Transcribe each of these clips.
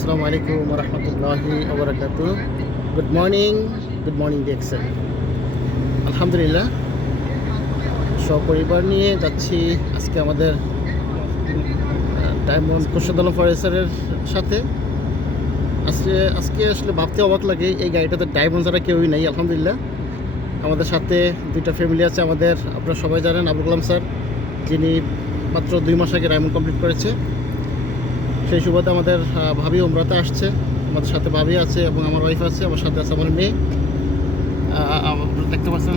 আসসালামু আলাইকুম ওয়া রাহমাতুল্লাহি ওয়া বারাকাতুহু। Good morning DXL. আলহামদুলিল্লাহ, সপরিবার নিয়ে যাচ্ছি আজকে আমাদের ডায়মন্ড খোরশেদ আলম ফার্নিচারের সাথে। আজকে আসলে ভাবতে অবাক লাগে, এই গাড়িটাতে ডায়মন্ড ছাড়া কেউই নাই। আলহামদুলিল্লাহ, আমাদের সাথে দুইটা ফ্যামিলি আছে। আমাদের আপনারা সবাই জানেন আবুল কালাম স্যার, যিনি মাত্র 2 মাস আগে ডায়মন্ড কমপ্লিট করেছে। সেই সুবাদে আমাদের ভাবি উমরাতে আসছে, আমাদের সাথে ভাবি আছে এবং আমার ওয়াইফ আছে, আমার সাথে আছে আমার মেয়ে। আপনারা দেখতে পাচ্ছেন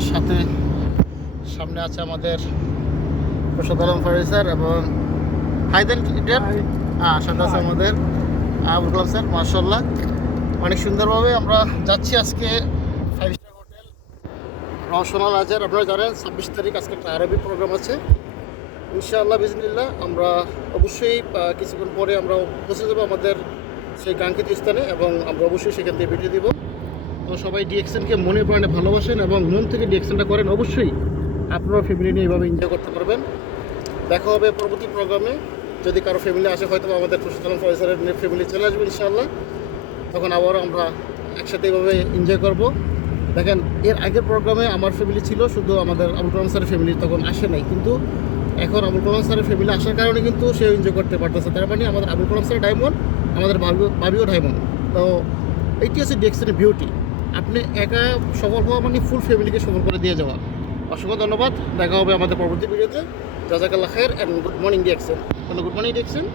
সামনে আছে আমাদের খোরশেদ আলম ফার্নিচার এবং হায়দার সাথে আছে আমাদের আবুল কালাম স্যার। মাশাআল্লাহ, অনেক সুন্দরভাবে আমরা যাচ্ছি আজকে 5 স্টার হোটেল রওশনাল আজহার। আপনারা জানেন 26 তারিখ আজকে একটা আরবি প্রোগ্রাম আছে। ইনশাআল্লাহ বিজনিল্লাহ আমরা অবশ্যই কিছুক্ষণ পরে আমরা পৌঁছে যাবো আমাদের সেই কাঙ্ক্ষিত স্থানে এবং আমরা অবশ্যই সেখান থেকে ভিডিও দিব। তো সবাই ডিএক্সএনকে মনে প্রাণে ভালোবাসেন এবং মন থেকে ডিএক্সএনটা করেন। অবশ্যই আপনারা ফ্যামিলি নিয়ে এইভাবে এনজয় করতে পারবেন। দেখা হবে পরবর্তী প্রোগ্রামে। যদি কারো ফ্যামিলি আসে, হয়তো আমাদের খোরশেদ আলম ফার্নিচারের ফ্যামিলি চলে আসবে ইনশাআল্লাহ। তখন আবারও আমরা একসাথে এইভাবে এনজয় করব। দেখেন, এর আগের প্রোগ্রামে আমার ফ্যামিলি ছিল, শুধু আমাদের আবুল কালাম স্যারের ফ্যামিলি তখন আসে নাই, কিন্তু এখন আবুল কালাম স্যারের ফ্যামিলি আসার কারণে কিন্তু সে এনজয় করতে পারতেছে। তার মানে আমাদের আবুল কালাম স্যারের ডায়মন্ড, আমাদের ভাবিও ডায়মন্ড। তো এইটি হচ্ছে ডিএক্সএনের বিউটি। আপনি একা সফল হওয়া মানে ফুল ফ্যামিলিকে সফল করে দিয়ে যাওয়া। অসংখ্য ধন্যবাদ। দেখা হবে আমাদের পরবর্তী ভিডিওতে। জাজাকাল্লাহ খায়ের and good morning DXN. Good morning DXN.